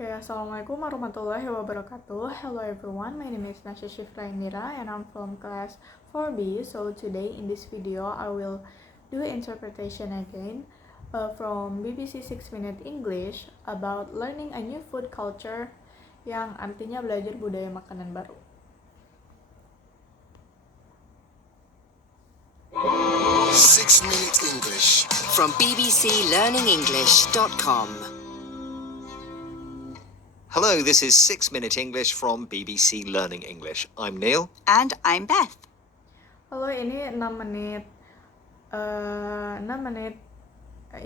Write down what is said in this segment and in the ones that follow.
Oke, Assalamualaikum warahmatullahi wabarakatuh. Hello everyone, my name is Nasya Shifra Indira and I'm from class 4B. So today in this video, I will do interpretation again from BBC 6 Minute English about learning a new food culture yang artinya belajar budaya makanan baru. Six-Minute English From bbclearningenglish.com. Hello, this is 6-Minute English from BBC Learning English. I'm Neil. And I'm Beth. Halo, ini 6 menit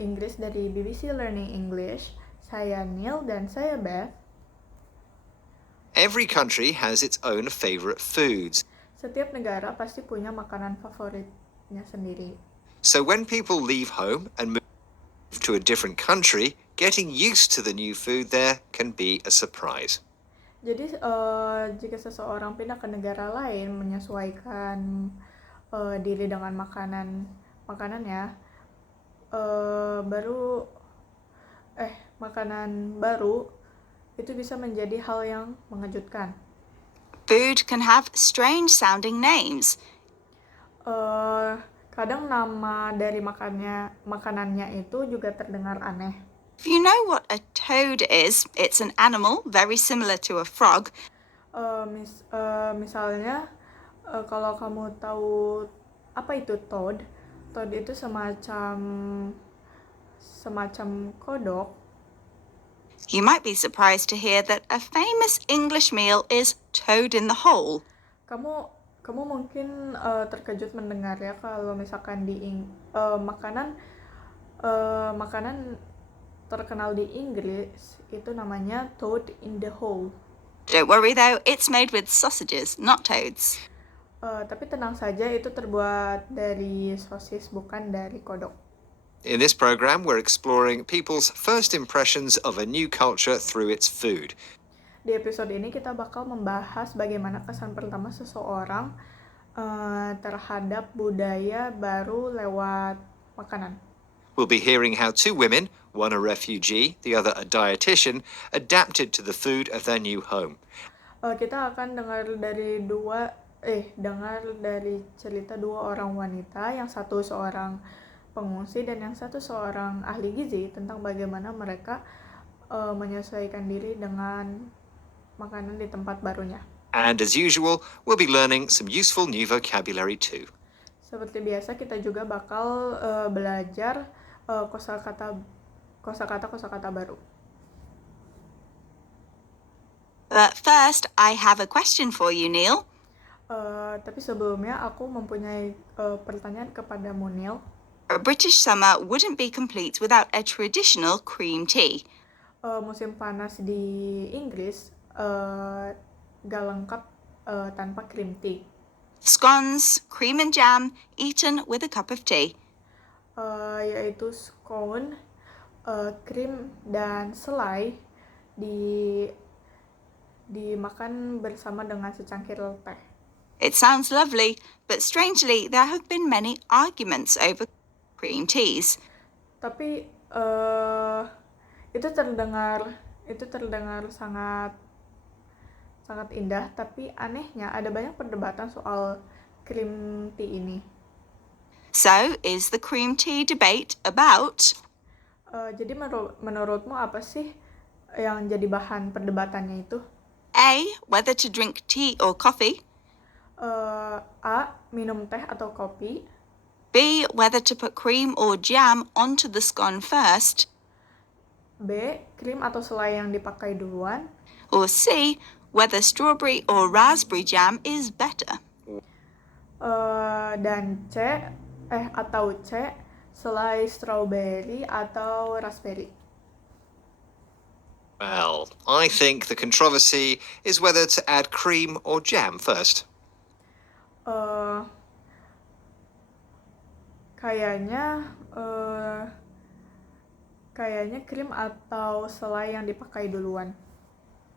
Inggris dari BBC Learning English. Saya Neil dan saya Beth. Every country has its own favorite foods. Setiap negara pasti punya makanan favoritnya sendiri. So when people leave home and move to a different country, getting used to the new food there can be a surprise. Jadi jika seseorang pindah ke negara lain menyesuaikan diri dengan makanannya makanan baru itu bisa menjadi hal yang mengejutkan. Food can have strange sounding names. Kadang nama dari makanannya itu juga terdengar aneh. If you know what a toad is, it's an animal very similar to a frog. Misalnya, kalau kamu tahu apa itu toad itu semacam kodok. You might be surprised to hear that a famous English meal is toad in the hole. Kamu mungkin terkejut mendengar ya kalau misalkan makanan terkenal di Inggris itu namanya toad in the hole. Don't worry though, it's made with sausages, not toads. Tapi tenang saja, itu terbuat dari sosis, bukan dari kodok. In this program, we're exploring people's first impressions of a new culture through its food. Di episode ini kita bakal membahas bagaimana kesan pertama seseorang terhadap budaya baru lewat makanan. We'll be hearing how two women, one a refugee, the other a dietitian, adapted to the food of their new home. Kita akan dengar dari cerita dua orang wanita, yang satu seorang pengungsi dan yang satu seorang ahli gizi, tentang bagaimana mereka menyesuaikan diri dengan makanan di tempat barunya. And as usual, we'll be learning some useful new vocabulary too. Seperti biasa, kita juga bakal belajar kosakata baru. But first, I have a question for you, Neil. Tapi sebelumnya aku mempunyai pertanyaan kepadamu, Neil. A British summer wouldn't be complete without a traditional cream tea. Musim panas di Inggris gak lengkap tanpa cream tea. Scones, cream and jam, eaten with a cup of tea. Yaitu scone, krim dan selai dimakan bersama dengan secangkir teh. It sounds lovely, but strangely, there have been many arguments over cream teas. Tapi itu terdengar sangat indah, tapi anehnya ada banyak perdebatan soal cream tea ini. So, is the cream tea debate about? Jadi menurutmu apa sih yang jadi bahan perdebatannya itu? A, whether to drink tea or coffee. A, minum teh atau kopi. B, whether to put cream or jam onto the scone first. B, krim atau selai yang dipakai duluan. Or C, whether strawberry or raspberry jam is better. Dan C, selai strawberry atau raspberry. Well, I think the controversy is whether to add cream or jam first. Kayaknya krim atau selai yang dipakai duluan.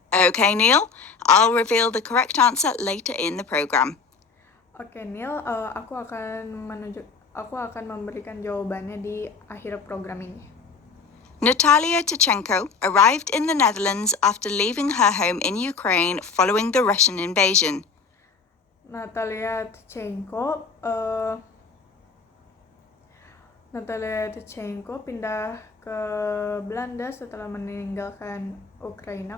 Okay, Neil, I'll reveal the correct answer later in the program. Oke, Neil, aku akan memberikan jawabannya di akhir program ini. Natalia Tkachenko arrived in the Netherlands after leaving her home in Ukraine following the Russian invasion. Natalia Tkachenko pindah ke Belanda setelah meninggalkan Ukraina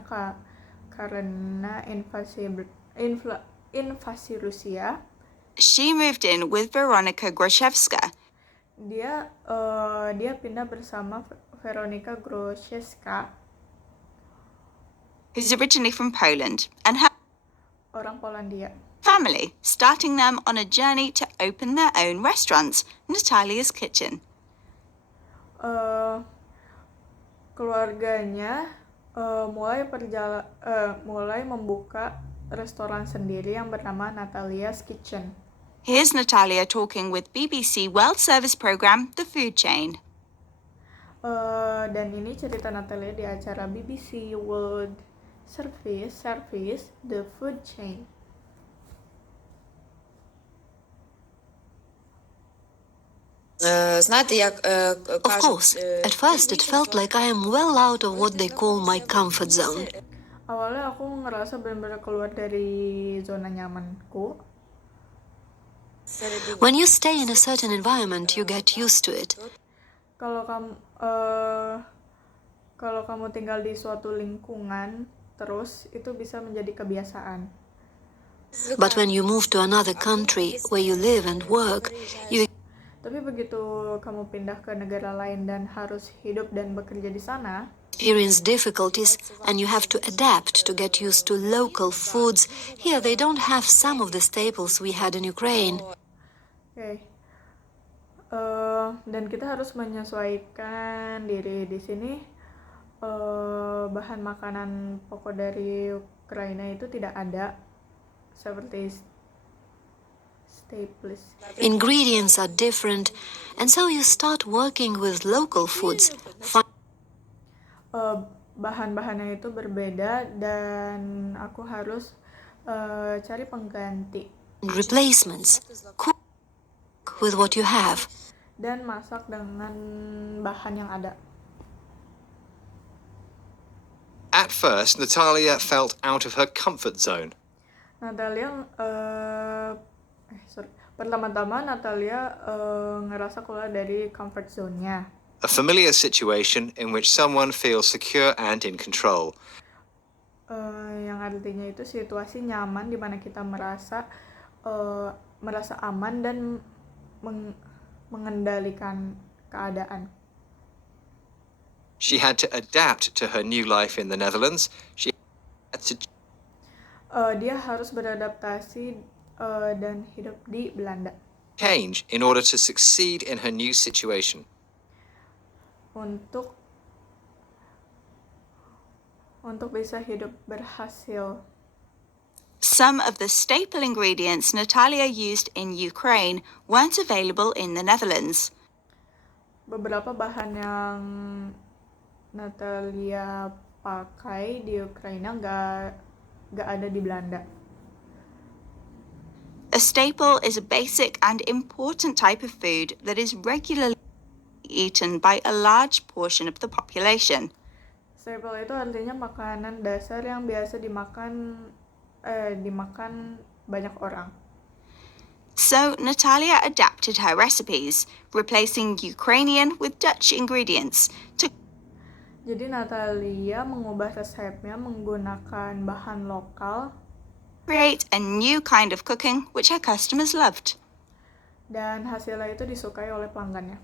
karena invasi Rusia. She moved in with Veronika Gruszewska. Dia pindah bersama Veronika Gruszewska, who's originally from Poland, and her orang Polandia. family, starting them on a journey to open their own restaurants, Natalia's Kitchen. Keluarganya mulai membuka restoran sendiri yang bernama Natalia's Kitchen. Here's Natalia talking with BBC World Service Programme, The Food Chain. Dan ini cerita Natalia di acara BBC World Service, The Food Chain. Of course, at first it felt like I am well out of what they call my comfort zone. Awalnya aku ngerasa benar-benar keluar dari zona nyamanku. When you stay in a certain environment, you get used to it. Kalau kamu tinggal di suatu lingkungan, terus itu bisa menjadi kebiasaan. But when you move to another country where you live and work, you Tapi begitu kamu pindah ke negara lain dan harus hidup dan bekerja di sana, experience difficulties and you have to adapt to get used to local foods. Here they don't have some of the staples we had in Ukraine. Okay. Dan kita harus menyesuaikan diri di sini. Bahan makanan pokok dari Ukraina itu tidak ada, seperti staples. Ingredients are different, and so you start working with local foods. Bahan-bahannya itu berbeda dan aku harus cari pengganti. Replacements. Cook with what you have. Dan masak dengan bahan yang ada. At first, Natalia felt out of her comfort zone. Pertama-tama Natalia ngerasa keluar dari comfort zone-nya. A familiar situation in which someone feels secure and in control. Yang artinya itu situasi nyaman di mana kita merasa aman dan mengendalikan keadaan. She had to adapt to her new life in the Netherlands. She had to Dia harus beradaptasi dan hidup di Belanda. change in order to succeed in her new situation. Untuk bisa hidup berhasil. Some of the staple ingredients Natalia used in Ukraine weren't available in the Netherlands. Beberapa bahan yang Natalia pakai di Ukraina nggak ada di Belanda. A staple is a basic and important type of food that is regularly eaten by a large portion of the population. Staple itu artinya makanan dasar yang biasa dimakan banyak orang. So Natalia adapted her recipes, replacing Ukrainian with Dutch ingredients to Jadi Natalia mengubah resepnya menggunakan bahan lokal create a new kind of cooking which her customers loved. dan hasilnya itu disukai oleh pelanggannya.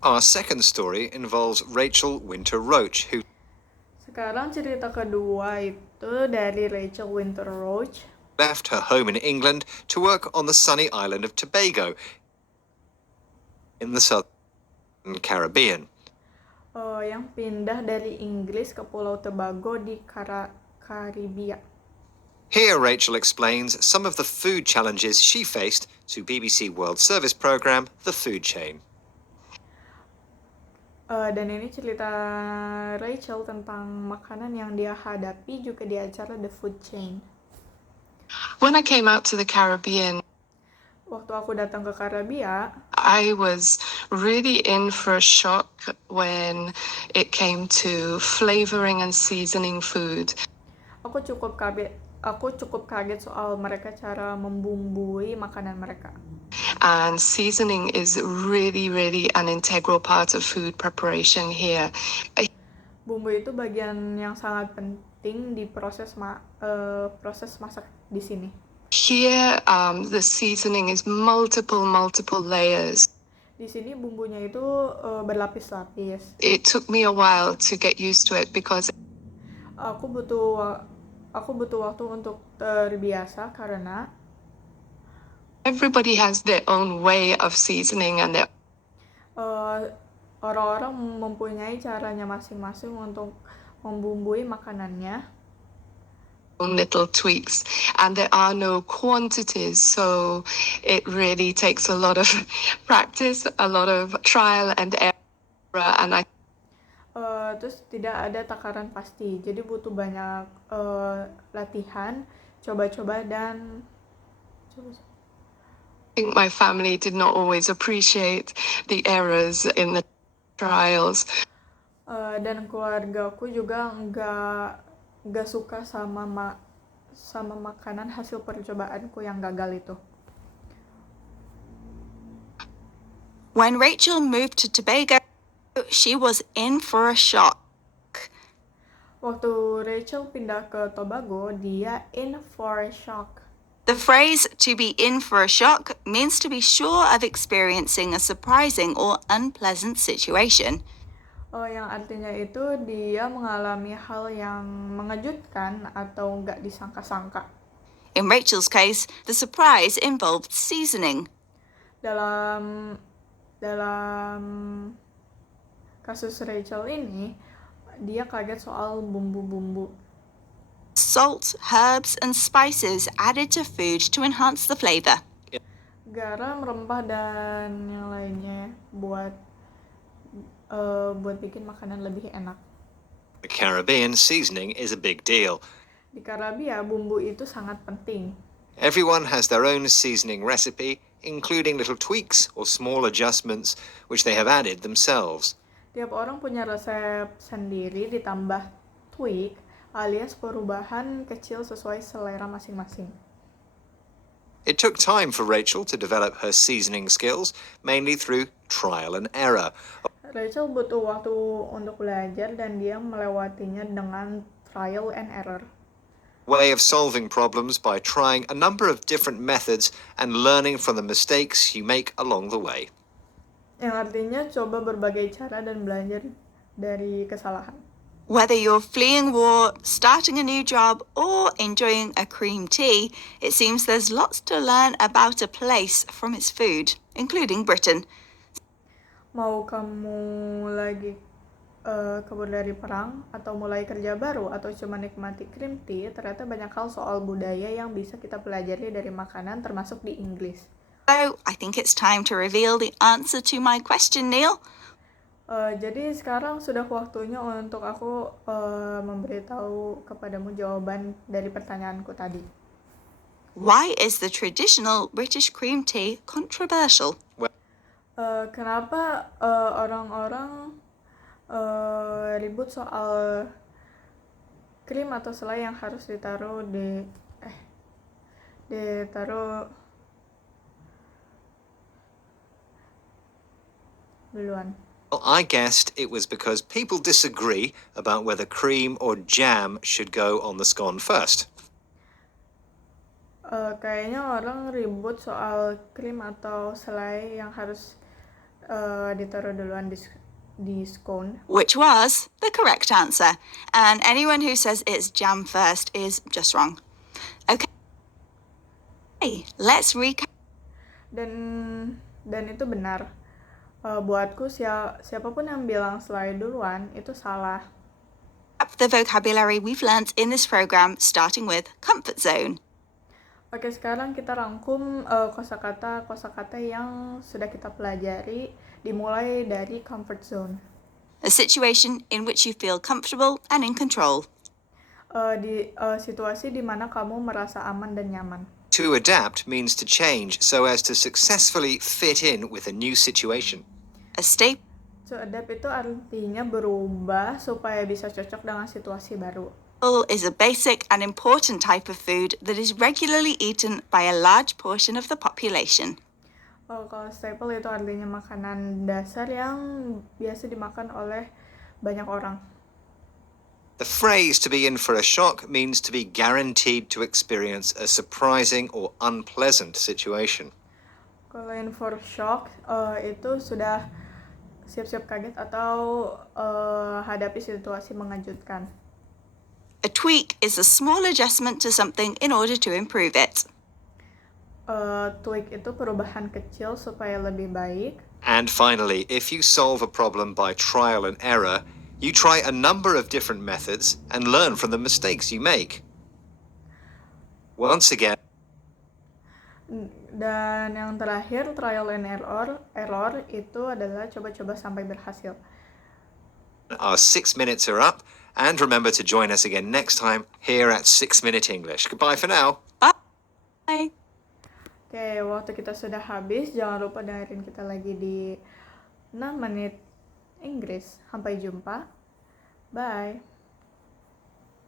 Our second story involves Rachel Winter Roach, who Sekarang cerita kedua itu dari Rachel Winter Roach left her home in England to work on the sunny island of Tobago in the southern Caribbean. Yang pindah dari Inggris ke Pulau Tobago di Karibia. Here, Rachel explains some of the food challenges she faced to BBC World Service programme, The Food Chain. Dan ini cerita Rachel tentang makanan yang dia hadapi juga di acara The Food Chain. When I came out to the Caribbean, Waktu aku datang ke Karabia, I was really in for a shock when it came to flavoring and seasoning food. aku cukup kaget soal mereka cara membumbui makanan mereka. And seasoning is really, really an integral part of food preparation here. Bumbu itu bagian yang sangat penting di proses masak di sini. Here, the seasoning is multiple layers. Di sini bumbunya itu berlapis-lapis. It took me a while to get used to it because Aku butuh waktu untuk terbiasa karena everybody has their own way of seasoning and their orang-orang mempunyai caranya masing-masing untuk membumbui makanannya. own little tweaks, and there are no quantities, so it really takes a lot of practice, a lot of trial and error, and Terus tidak ada takaran pasti, jadi butuh banyak latihan, coba-coba dan think my family did not always appreciate the errors in the trials. Dan keluargaku juga nggak suka sama makanan hasil percobaanku yang gagal itu. When Rachel moved to Tobago, she was in for a shock. Waktu Rachel pindah ke Tobago, dia in for a shock. The phrase to be in for a shock means to be sure of experiencing a surprising or unpleasant situation. Yang artinya itu dia mengalami hal yang mengejutkan atau nggak disangka-sangka. In Rachel's case, the surprise involved seasoning. Dalam kasus Rachel ini, dia kaget soal bumbu-bumbu. Salt, herbs, and spices added to food to enhance the flavor. Garam, rempah, dan yang lainnya buat bikin makanan lebih enak. The Caribbean, seasoning is a big deal. Di Karabia, bumbu itu sangat penting. Everyone has their own seasoning recipe, including little tweaks or small adjustments which they have added themselves. Tiap orang punya resep sendiri ditambah tweak alias perubahan kecil sesuai selera masing-masing. It took time for Rachel to develop her seasoning skills, mainly through trial and error. Rachel butuh waktu untuk belajar dan dia melewatinya dengan trial and error. Way of solving problems by trying a number of different methods and learning from the mistakes you make along the way. Yang artinya coba berbagai cara dan belajar dari kesalahan. Whether you're fleeing war, starting a new job, or enjoying a cream tea, it seems there's lots to learn about a place from its food, including Britain. Mau kamu lagi kabur dari perang, atau mulai kerja baru, atau cuma nikmati cream tea, ternyata banyak hal soal budaya yang bisa kita pelajari dari makanan, termasuk di Inggris. So, I think it's time to reveal the answer to my question, Neil. Jadi sekarang sudah waktunya untuk aku memberitahu kepadamu jawaban dari pertanyaanku tadi. Why is the traditional British cream tea controversial? Kenapa orang-orang ribut soal krim atau selai yang harus ditaruh duluan? Well, I guessed it was because people disagree about whether cream or jam should go on the scone first. Kayaknya orang ribut soal krim atau selai yang harus ditaruh duluan di scone. Which was the correct answer. And anyone who says it's jam first is just wrong. Okay, let's recap. Dan itu benar. Buatku siapapun yang bilang selai duluan itu salah. The vocabulary we've learnt in this program, starting with comfort zone. Oke, sekarang kita rangkum kosakata yang sudah kita pelajari, dimulai dari comfort zone. A situation in which you feel comfortable and in control. Situasi di mana kamu merasa aman dan nyaman. To adapt means to change so as to successfully fit in with a new situation. A staple To adapt itu artinya berubah supaya bisa cocok dengan situasi baru. is a basic and important type of food that is regularly eaten by a large portion of the population. Kalau staple itu artinya makanan dasar yang biasa dimakan oleh banyak orang. The phrase to be in for a shock means to be guaranteed to experience a surprising or unpleasant situation. Kalau in for shock itu sudah siap-siap kaget atau hadapi situasi mengejutkan. A tweak is a small adjustment to something in order to improve it. Tweak itu perubahan kecil supaya lebih baik. And finally, if you solve a problem by trial and error, you try a number of different methods and learn from the mistakes you make. Once again, Dan yang terakhir, trial and error itu adalah coba-coba sampai berhasil. our 6 minutes are up, and remember to join us again next time here at 6 Minute English. Goodbye for now. Bye. Oke, waktu kita sudah habis. Jangan lupa dengerin kita lagi di 6 menit Inggris. Sampai jumpa. Bye.